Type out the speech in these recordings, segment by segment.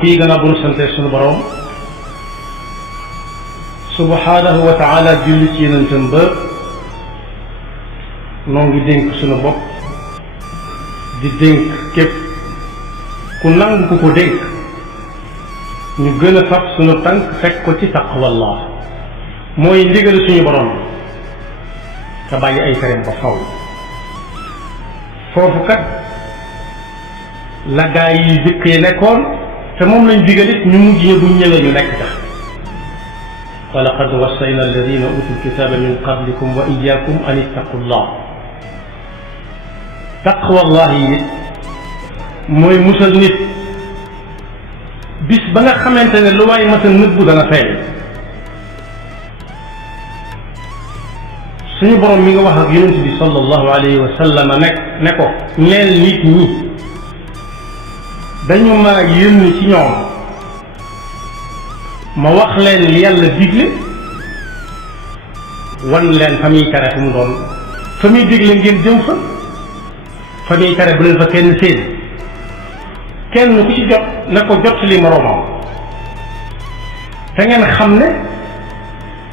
mbokk yi gën a bunu sante sunu borom subhanahu wa taala julli ci yonentam ba noo ngi dénk sunu bopp di dénk képp ku nangu ku ko dénk ñu gën a fab sunu tànk fekk ko ci taqwallah mooy ndigal suñu borom te bàyyi ay tereem ba faw foofu kat la gaa yi jëkkee nekkoon te moom lañ digalit ñu mujj ne buñ ñëwee ñu nekk tax wa laqad wassayna alladina utul kitaba min qablikum wa iyyakum an ittaqullah taqwallah yi it mooy musal nit bis ba nga xamante ne lu waay masa nëbbu dana feeñ suñu borom mi nga wax ak yonent bi sallallahu alayhi wa sallam ne ko neel nit ñi dañu ma yónni ci ñoom ma wax leen li yàlla digle wan leen fa muy tere fu mu doon fa muy digle ngeen jëm fa muy tere bu leen fa kenn seen kenn ku ci jot na ko jot li moroomam te ngeen xam ne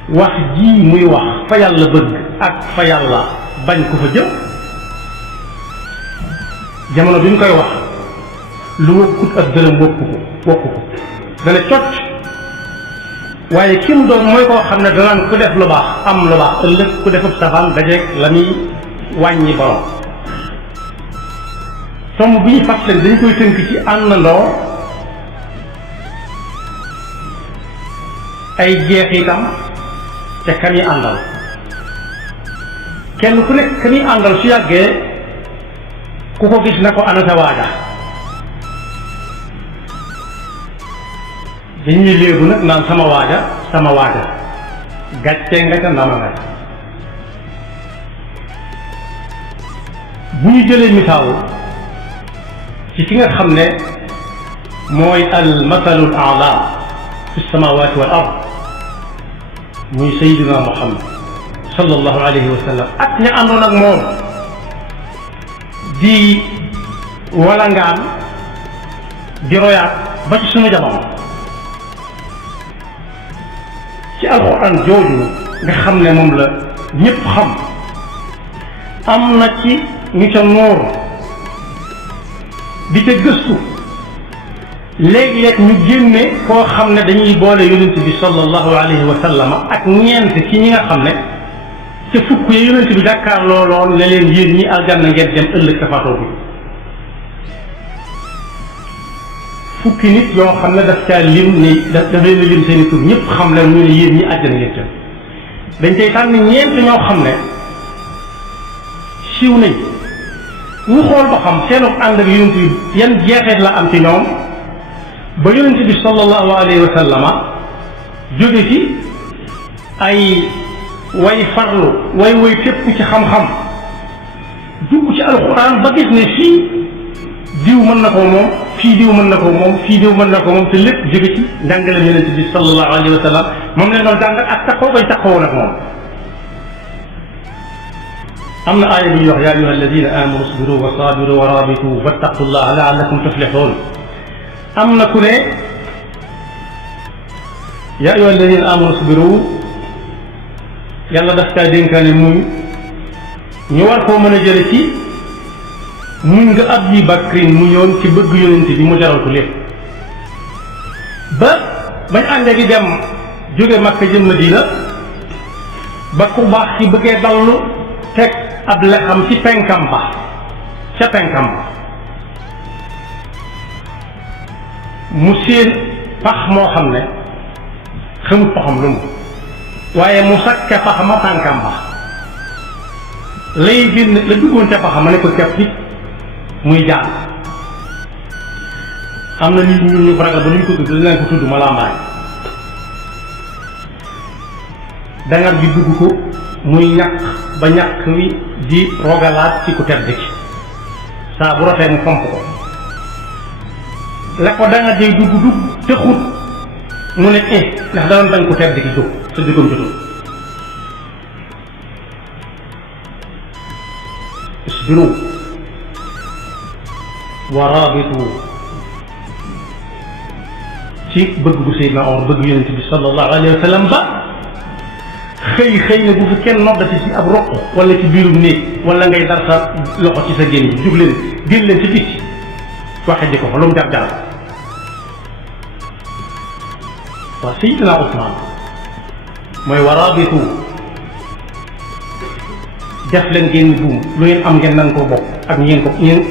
wax ji muy wax fa yàlla bëgg ak fa yàlla bañ ko fa jëm jamono bi ñu koy wax lu wokkut ak dërëm wokku ko dana cocc waaye ki mu doon mooy koo xam ne danaan ku def lu baax am lu baax ëllëg ku defub safaan dajeeg la muy wàññi borom tomb bi ñu fàttali dañ koy tënk ci àndandoo ay jeexitam te ka muy àndal kenn ku nekk ka muy àndal su yàggee ku ko gis na ko ana sa waaja dañuy léebu nag naan sama waaja gàccee nga ca nama nga bu ñu jëlee misaalu ci ki nga xam ne mooy al masalul a'la fi samawati wal ard muy sayyidina Muhammad sallallahu alayhi wa sallam ak ña àndoon ak moom di walangaan di royaat ba ci sunu jamono ci alxuraan jooju nga xam ne moom la ñëpp xam am na ci ñu ca noor di ca gëstu léeg-léeg ñu génne koo xam ne dañuy boole yonent bi sallallahu alayhi wa sallam ak ñeent ci ñi nga xam ne ca fukk ya yonent bi jàkkaarloo lool ne leen yéen ñi aljanna ngeen dem ëllëg tafatoo bi fukki nit yoo xam ne daf caa lim ni daf leen lim seen i tur ñëpp xam leen ñu ne yéen ñi àjjana ngeen jëm dañ cay tànn ñeent ñoo xam ne siiw nañ ñu xool ba xam seenu ànd ak yonent bi yan jeexeet la am ci ñoom ba yonent bi sallallahu alayhi wa sallama jóge ci ay way farlu way fépp ci xam-xam dugg ci alxuraan ba gis ne fii diw mën na ko moom fii diw mën na ko moom fii diw mën na ko moom te lépp jóge ci njàngale yonent bi sallallahu alayhi wa sallam moom leen doon jàngal ak taxaw bañ taxawoon ak moom am na aaya bi ñuy wax yaa ayyuha alladina amanu isbiru wa sabiru wa rabitu wattaqullaha laallakum tuflihun am na ku ne yaa ayyuha alladina amanu isbiru yàlla daf kaa dénkaane muñ ñu war koo mën a jële ci muñ nga Abi Bakrin mu ñoon ci bëgg yonent bi mu jaral ko lépp ba bañ àndee di dem jóge Makka jëm Madina ba ku baax ci bëggee dallu teg ab lexam ci penkam ba ca penkam ba mu séen pax moo xam ne xamut paxam lu mu waaye mu sakke paxama tànkam ba lay génn la duggoon ca paxama ne ko kepp it muy jaan am na nit ñu ragal ba lu ñu ko tudd dinañ ko tudd ma lambaay dangar bi dugg ko muy ñàkk ba ñàkk wi di rogalaat ci ku tedd ki saa bu rotee mu fomp ko la ko dangar day dugg te xut mu ne ndax danoon bañ ku tedd ki jóg sa diggam jotul isbiru wa rabitu ci bëgg gu Seydina Omar bëgg yonent bi sallallahu alayhi wa sallam ba xëy na bu fi kenn noddati ci ab roq wala ci biirum néeg wala ngay dar sa loxo ci sa génn jug leen génn leen ci bitti waxe ji ko fa lu mu jar jaral waaw Seydina Ousmane mooy waraabitu def leen génn buum lu ngeen am ngeen nan koo bokk ak ngeen ko ngeen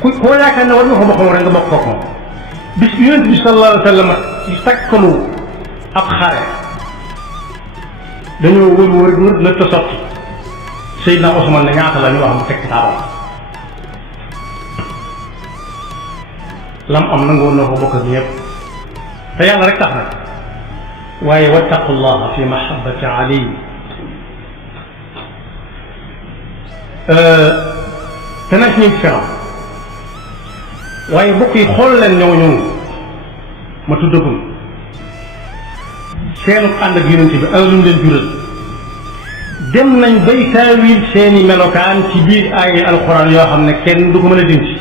koo yaakaar ne war nga ko bokk moom rek nga bokk kook moom bis bi yonent bi sallallahu alayhi wa sallam ci takkalu ab xare dañoo wër na ta sotti Seydina Ousmane ne ñaata la ñu wax mu teg taabal lam am nangoon na ko bokk ak ñëpp te yàlla rek tax nag waaye wattaqullaha fi mahabbati ali te nag ñu différent waaye bokk yi xool leen ñooñu ma tuddagum seenu ànd ak yonent bi ana lu mu leen jural dem nañ bay taawil seeni melokaan ci biir ay alquran yoo xam ne kenn du ko mën a dindi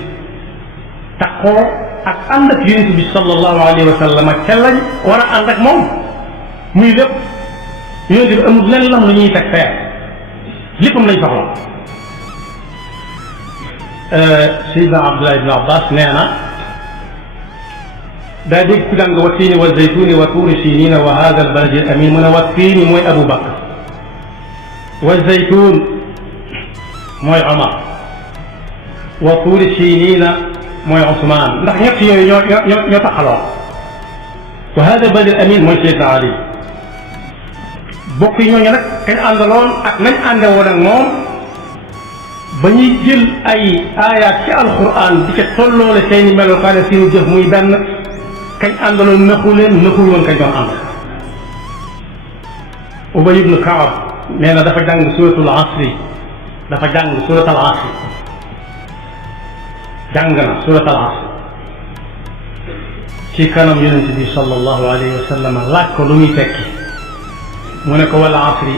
taxoo ak ànd ak yonent bi sallallahu alayhi wa sallam ca lañ war a ànd ak moom muy lépp yonent bi amul lenn lam lu ñuy teg feer léppam lañ soxla Seydina Abdullah ibn Abbas nee na daa dégg ku jàng wa tiini wa zaytuuni wa tuuri siniina wa haada albaladi al amin mu ne wa tiini mooy Abu Bakr wa zaytuun mooy Omar wa tuuri siniina mooy Ousmane ndax ñett yooyu ñoo taxaloo wa haada albaladi al amin mooy Seydina Ali bokk yi ñooñu nag kañ àndaloon ak nañ ànde woon ak moom ba ñuy jël ay aayaat ci alquran di ca tolloole seeni melokaan seeni jëf muy benn kañ àndaloon nëxu leen nëxu woon kañ doon ànd Ubay ibn Kaab nee na dafa jàng suratul asri dafa jàng suratul asri jàng na suratul asri ci kanam yonent bi sallallahu alayhi wa sallam laaj ko lu muy tekki mu ne ko wal asri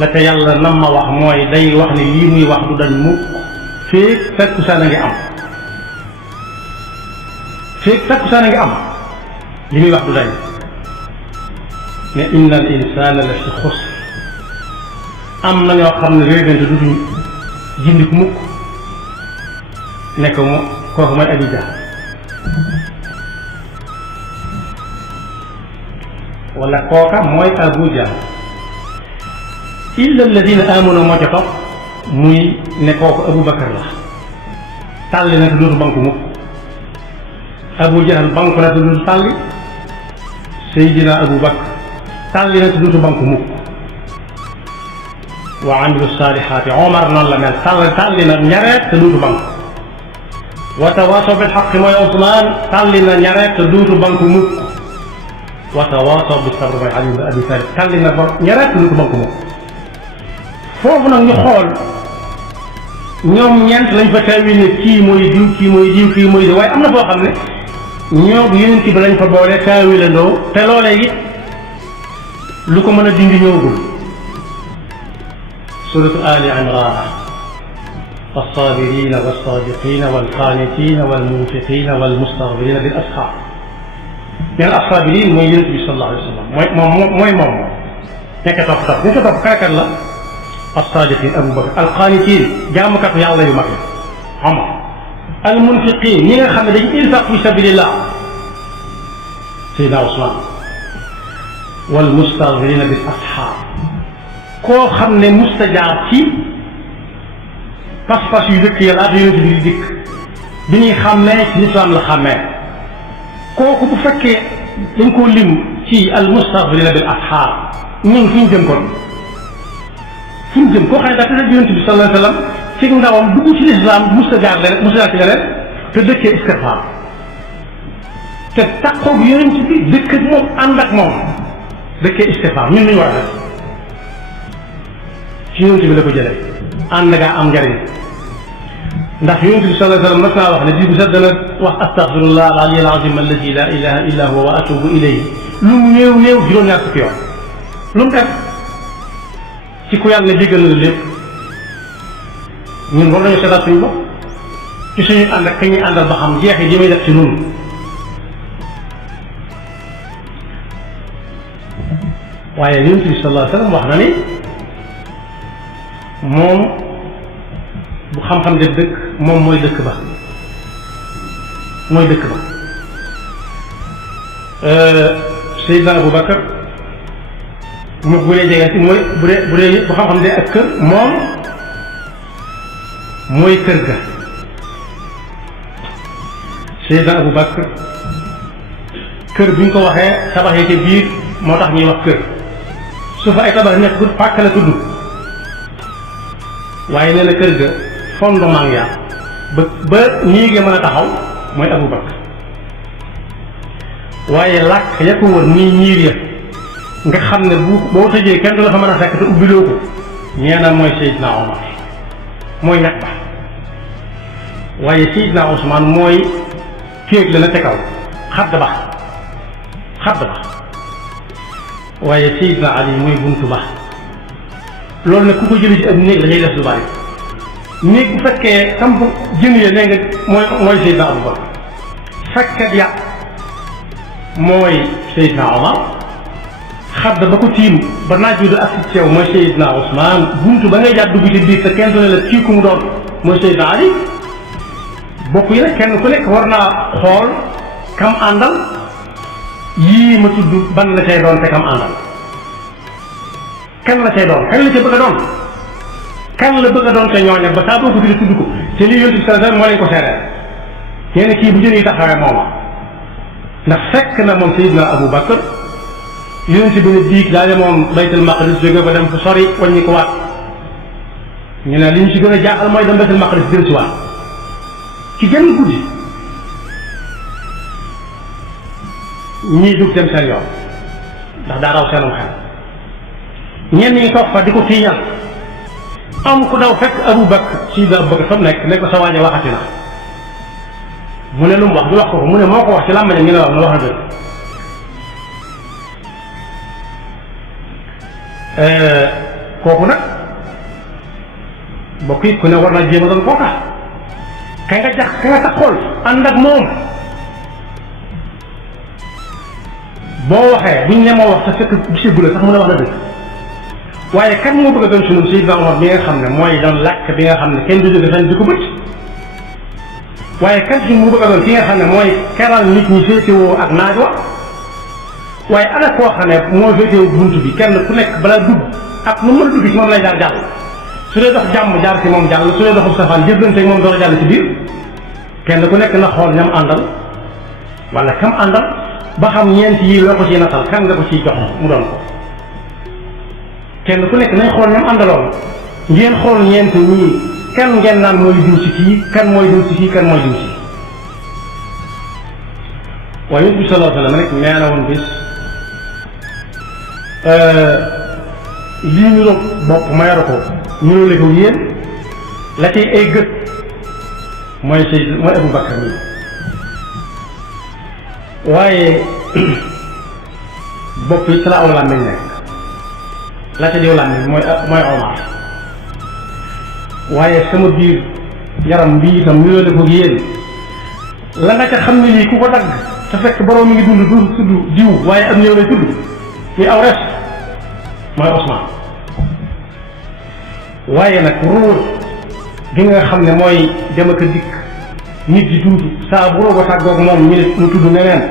la ca yàlla nam ma wax mooy day wax ne lii muy wax du dañ mukk féeg takkusaan a ngi am féeg takkusaan a ngi am li muy wax du dañ ne inna al insana la fi xusr am na ñoo xam ne réegante dutuñ jindiku mukk nekk mo kooku mooy Abi Jahl wala kooka mooy Abu Jahl illa alladina amanu moo ca topp muy ne kooku Abu Bakar la tàlli na te dootu banku mukk Abu Jahl banku na te dootu tàlli Seydina Abu Bakar tàlli na te dootu banku mukk wa amilu saalihaati Omar noonu la mel tàlli na ñareet te dootu banku wa tawaasaw bil xaqi mooy Ousmane tàlli na ñareet te dootu banku mukk wa tawaasaw bis sabr mooy Ali ibn Abi Talib tàlli na ba ñareet te dootu banku mukk foofu nag ñu xool ñoom ñeent lañ fa tawil ne kii mooy diw kii mooy diw kii mooy diw waaye am na foo xam ne ñoo yonent bi lañ fa boole tawilandoo te loolee it lu ko mën a dindi ñëwagul suratu Ali Imran as-sabirina was-sadiqina wal-qanitina wal-munfiqina wal-mustaghfirina bil asxaar nee na as-sabirin mooy yonent bi sallallahu alayhi wa sallam mooy moom nekk topp ñu ko topp karakat la as-sadiqin Abu Bakr al-qanitin jaamukatu yàlla yu mag yi Omar al-munfiqin ñi nga xam ne dañuy infaq fi sabilillah Seydina Ousmane wal-mustaghfirina bil asxaar koo xam ne mustajaab ci pas-pas yu dëkk yàlla ak yonent bi di dikk bi ñuy xàmmee ci lislaam la xàmmee kooku bu fekkee dañ koo lim ci al-mustaghfirina bil asxaar ñun fi ñu jëm kon fi mu jëm koo xam ne daa tëdd yonent bi sallallahu alayhi wa sallam ci ndawam dugg ci lislaam mustajaar ci leneen te dëkkee istigfaar te taqoog yonent bi dëkk ak moom ànd ak moom dëkkee istigfaar ñun ñu war a def ci yonent bi la ko jëlee ànd ngaa am njariñ ndax yonent bi sallallahu alayhi wa sallam mas naa wax ne bii bu sax dana wax astaghfirullah al aliyyil azim alladi la ilaha illa huwa wa atubu ilayhi lu mu néew néew juróom-ñaar fukki yoon lu mu def ci ku yàlla jéggal na lépp ñun war nañu seetaat suñu bopp ci suñuy ànd ak ka ñuy àndal ba xam jeexit yi may def ci nun waaye yonent bi sallallahu alayhi wa sallam wax na ni moom bu xam-xam de dëkk moom mooy dëkk ba mooy dëkk ba Seydina Abu Bakar mu bu dee jege si mooy bu dee bu xam-xam de ak kër moom mooy kër ga. Seydina Abu Bakar kër bi ñu ko waxee tabax yi ci biir moo tax ñuy wax kër su fa ay tabax nekk du pàkk la tudd waaye nee na kër ga fondement yaa ba nii nga mën a taxaw mooy Abu Bakar waaye làkk ya ko wër nii ñiir ya nga xam ne boo tëjee kenn du la fa mën a fekk te ubbiloo ko ñeena mooy Seydina Omar mooy ñett ba waaye Seydina Ousmane mooy kéeg la na te kaw xadd ba waaye Seydina Ali mooy buntu ba loolu nag ku ko jëlee ci ab néeg la ñuy def lu bari néeg bu fekkee samp jën ya nee nga mooy Seydina Abu Bakar fekkat ya mooy Seydina Omar xadd ba ko tiim ba naaj wi du ak si ceew mooy Seydina Ousmane buntu ba ngay jàpp dugg ci biir te kenn du ne la kii ku mu doon mooy Seydina Ali bokk yi nag kenn ku nekk war naa xool kam àndal yii ma tudd ban la cay doon te kam àndal kan la cay doon kan la ca bëgg a doon kan la bëgg a doon te ñooña ba saa boo ko tudd ko te lii yonent bi sallallahu alayhi wasallam moo leen ko seereel kenn kii bu jën yi taxawee mooma ndax fekk na moom Seydina Abu Bakar yonent bi ne biig daa demoon Baytul Maqdis jóge ba dem fu sori wàññi ko waat ñu ne li ñu si gën a jaaxal mooy dem Baytul Maqdis del si waat ci genn guddi ñii dugg dem seen yoon ndax daa raw seenum xel ñenn ñi toog fa di ko tiiñal am ku daw fekk Abu Bakar Seydina Abu Bakar fa mu nekk ne ko sa waaje waxati na mu ne lu mu wax ñu wax ko mu ne moo ko wax ci làmbañam ñu ne wax na wax na dëgg kooku nag mbokk yi ku ne war naa jéem a doon kooka ka nga taxool ànd ak moom boo waxee buñ ne moo wax te fekk gisagula sax mu ne wax na dëgg waaye kan moo bëgg a doon sunu Seydina Omar bi nga xam ne mooy doon làkk bi nga xam ne kenn du jóge fenn di ko bët waaye kan si mu bëgg a doon ki nga xam ne mooy keral nit ñi féetewoo ak naaj wa waaye ana koo xam ne moo féetewoo bunt bi kenn ku nekk balaa dugg ak nu mën a dugg ci moom lay jaar jàll su dee dox jàmm jaar ci moom jàll su dee doxub safaan jëblante ak moom door a jàll ci biir kenn ku nekk na xool ñam àndal wala kam àndal ba xam ñeent yi loo ko ciy natal kan nga ko ciy jox mu doon ko kenn ku nekk nañ xool ñam àndaloon ngeen xool ñeent ñii kan ngeen naan mooy diw ci kii kan mooy diw ci kii kan mooy diw ci waaye yonent bi sallallahu alayhi wa sallam rek nee na woon bis lii ñu doon bopp ma yaru ko ñu ne ko yéen la ciy ay gët mooy Abu Bakar nii waaye bopp yi ci la aw làmmiñ nekk la ca diw làmmiñ mooy Omar waaye sama biir yaram bii itam ñu ne ko yéen la nga ca xam ne lii ku ko dagg te fekk borom mi ngi dund du tudd diw waaye am néew lay tudd muy aw res mooy Ousmane waaye nag ruur gi nga xam ne mooy dem ak a dikk nit di dund saa bu roog a tàggoog moom ñu mu tudd neneen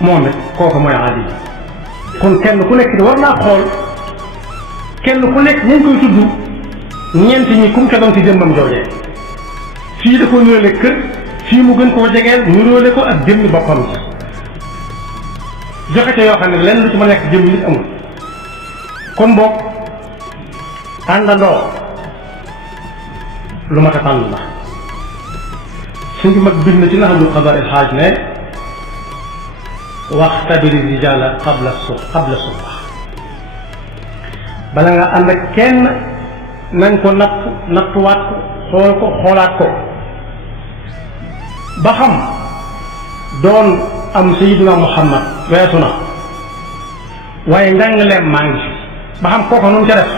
moom it kooku mooy Ali kon kenn ku nekk war naa xool kenn ku nekk ñu ngi koy tudd ñeent ñi kum ca doon ci jëmmam joojee fii da ko nuróole kër fii mu gën koo jegeel nuróole ko ak jëmmi boppam ci joxe ca yoo xam ne lenn lu ci ma nekk jëmmi nit amul kon boog àndandoo lu mat a tànn la suñ bi mag bind na ci naxamul qada il xaaj ne waxtabiri rijaala qabla suhba bala nga ànd ak kenn nañ ko nattuwaat ko xool ko xoolaat ko ba xam doon am Sayyidina Muhammad weesu na waaye njàngaleem maa ngi ba xam kooku nu mu ca def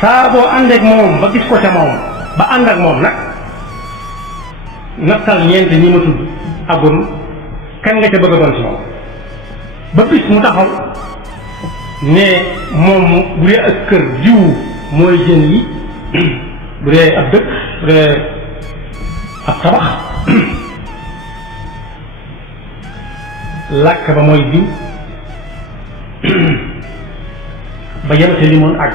saa boo ànd ak moom ba gis ko ca moom ba ànd ak moom nag nattal ñeent ñi ma tudd agul kan nga ca bëgg a doon ci moom ba bis mu taxaw ne moom bu dee ak kër jiw mooy jën yi bu dee ab dëkk bu dee ab tabax làkk ba mooy diw ba yemate li moon àgg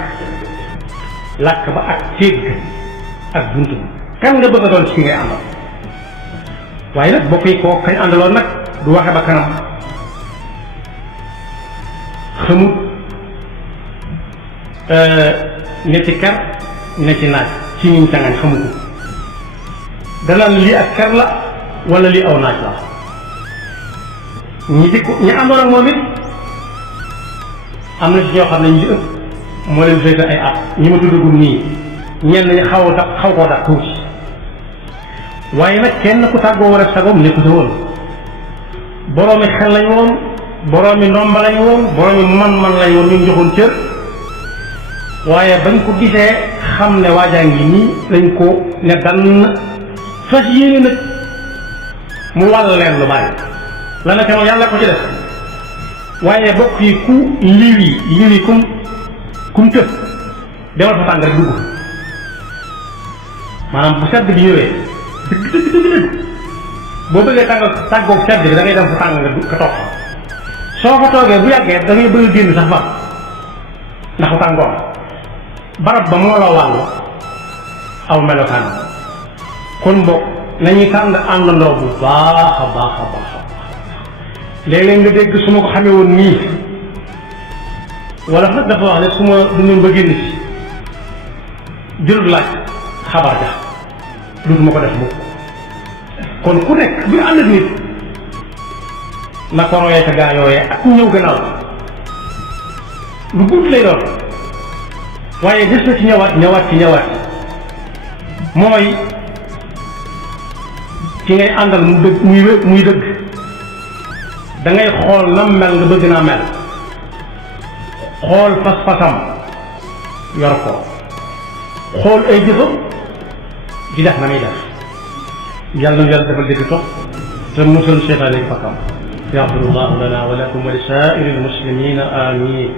làkk ba ak téeg ak buntu kan nga bëgg a doon ci ki ngay àndal waaye nag bokk yi koo kañ àndaloon nag du waxe ba kanam xamut ne ci ker ne ci naaj ci ñun cangañ xamu ko danaan lii ak ker la wala lii aw naaj la ñi di ko ñi àndoon ak moom it am na ci ñoo xam ne ñi ëpp moo leen féete ay at ñi ma tuddagum nii ñenn ñi xaw koo daq tuuti waaye nag kenn ku tàggoo war a sagoom nekku sa woon boroomi xel lañ woon boroomi ndomba lañ woon boroomi man lañ woon ñu joxoon cër waaye bañ ko gisee xam ne waajaa ngi nii lañ ko ne dann fas yéene nag mu wàll leen lu bari la ne moom yàlla ko ci def waaye bokk yi ku liwi kum tëb demal fa tàng rek dugg maanaam bu sedd bi ñëwee dëgg boo bëggee tàggoog sedd bi da ngay dem fa tàng nga toog fa soo fa toogee bu yàggee da ngay bëgg a génn sax fa ndax fa tàngoor barab ba moo la wàll aw melokaan kon bokk nañuy tànn àndandoo bu baax a baax a baax léeg-léeg nga dégg su ma ko xamee woon nii wala nag dafa wax ne su ma dundoon ba génn si jërul laaj xabaar ja dutuma ko def mukk kon ku nekk bu ànd ak nit na ko royee ca gaa yooyee ak ku ñëw gannaaw lu gudd lay doon waaye des na ci ñëwaat mooy ci ngay àndal mu dëgg muy dëgg da ngay xool nam mel nga bëgg naa mel xool pas-pasam yor ko xool ay jëfam di def na muy def yàlla na yàlla defal dégg topp te musal seytaane ak fakam yaxfirullahu lana wa lakum wa li saa'iril muslimina amin